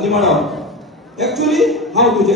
संधी madam actually हाव तुझे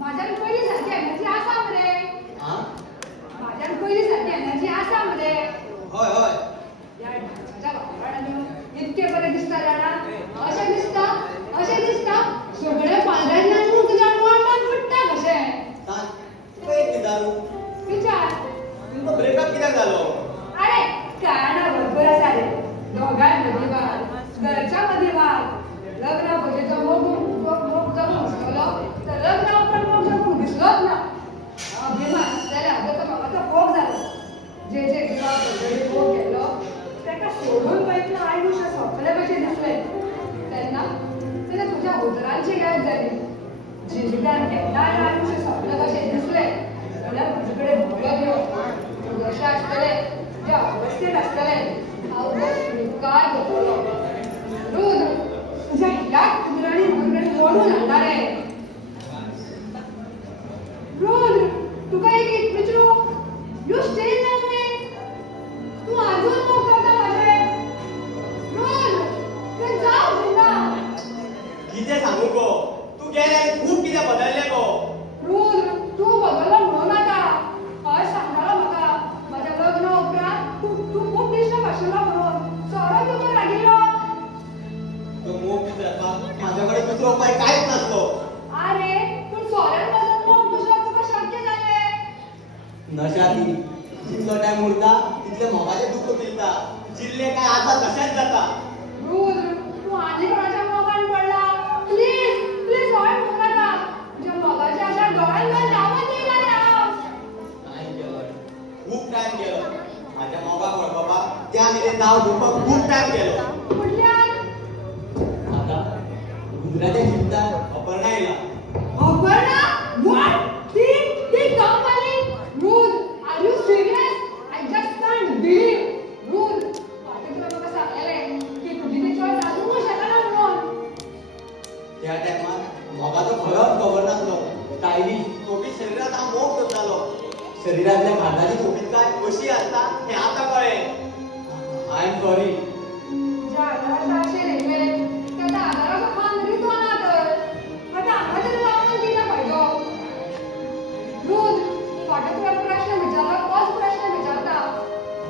माझ्यान पयली सारखी एनर्जी आसा मरे. हा माझ्यान पयली सारखी एनर्जी आसा मरे. होय होय. या ढांचाच्या वापरान इतके बरे दिसता जाणा. अशें दिसता सगळे पालऱ्यांतल्यान तुज्या वांगडान पडटा कशें. सांग तुका एक विचारू विचार. तुमचो ब्रेकअप कित्याक जालो? अरे कारणां भरपूर आसा रे. दोगांय मदीं वाद, घरच्या मदीं वाद. लग्ना पयलींचो मोग जमूंक दिसलो तर लग्ना उपरांत मोग जमूंक दिसलोच ना. अभिमान आसलेल्या जर तो म्हाका फोग जालो. जे जिवाक ऑलरेडी फोग गेल्लो ताका सोडून वयतलो आयुश्य सोंपले कशें दिसलें. तेन्ना तुज्या उतरांची याद जाली. जिवितांत केन्नाय आयुश्य सोंपलें कशें दिसलें जाल्यार म्हजे कडेन भोगत यो. तूं जशें आसतलें ज्या अवस्थेंत आसतलें हांव बस स्विकार करतलो. रुद्र तुज्या ह्याच उतरांनी म्हजे कडेन ओडून हाडना रे. रुद्र तुका एक विचारू. You still love me? तूं आजून मोग करता म्हाजें? रुद्र तें जावंक दिना. कितें सांगू गो तूं गेले आनी खूब कितें बदललें गो. रुद्र तूं बदललो म्हणूं नाका. हय सांगतालो म्हाका म्हाज्या लग्ना उपरांत तूं खूब डिस्टर्ब आशिल्लो म्हणून. सोरो तुका रागिल्लो. तो मोग विसरपाक म्हाजे कडेन दुसरो उपाय कांयच नासलो. अरे पूण सोऱ्यान पासून मोग विसरप तुका शक्य जालें. नशा ती जितलो टायम उरता तितले मोगाचें दुख्ख पिलता. जिल्ले काय आसा तशेंच जाता. रुद्र तूं आनी कोणाच्या मोगान पडला. प्लीज प्लीज हय म्हणूं नाका. तुज्या मोगाची आशा दोळ्यान घाल लावत येयला रे हांव. टायम गेलो खूब टायम गेलो. म्हाज्या मोगाक वळखपाक त्या मेरेन नांव घेवपाक खूब टायम गेलो. म्हटल्यार आतां गुजराती जिवितांत अपर्णा येयला. अपर्णा? What? ती company? Ruth, are you serious? I just can't believe. Ruth, फाटीं तुवें म्हाका सांगलेलें की तुजी ती चॉयस आजूनय शकना म्हणून. त्या टायमार मोगाचो खरोच खबर नासलो. स्टायलिश सोबीत शरिरांत हांव मोग करतालो. शरिरांतल्या भागाची सोबीतकाय कशी आसता हें आतां कळ्ळें. I am sorry. ज्या आदाराचो आशेर येयले त्या आदाराचो खान रितो ना तर. आतां हांगा तरी लावून दिना फायदो. Ruth, फाटीं तुवें प्रश्न विचारलो तोच प्रश्न विचारता.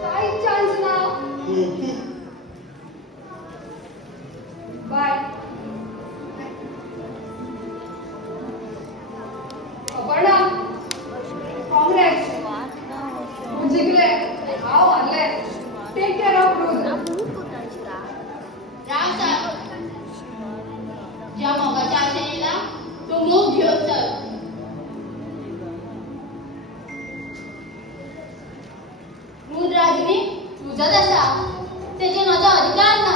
कांयच चान्स ना. बाय. अपर्णा काँग्रेस. तूं जिंकलें हांव हारलें. Take care of Rudra. Rao Saheb ज्या मोगाच्या आशेन येयला तो मोग घेवन चल. रुद्र राजनी तुझाच आसा. तेजेर म्हजो अधिकार ना.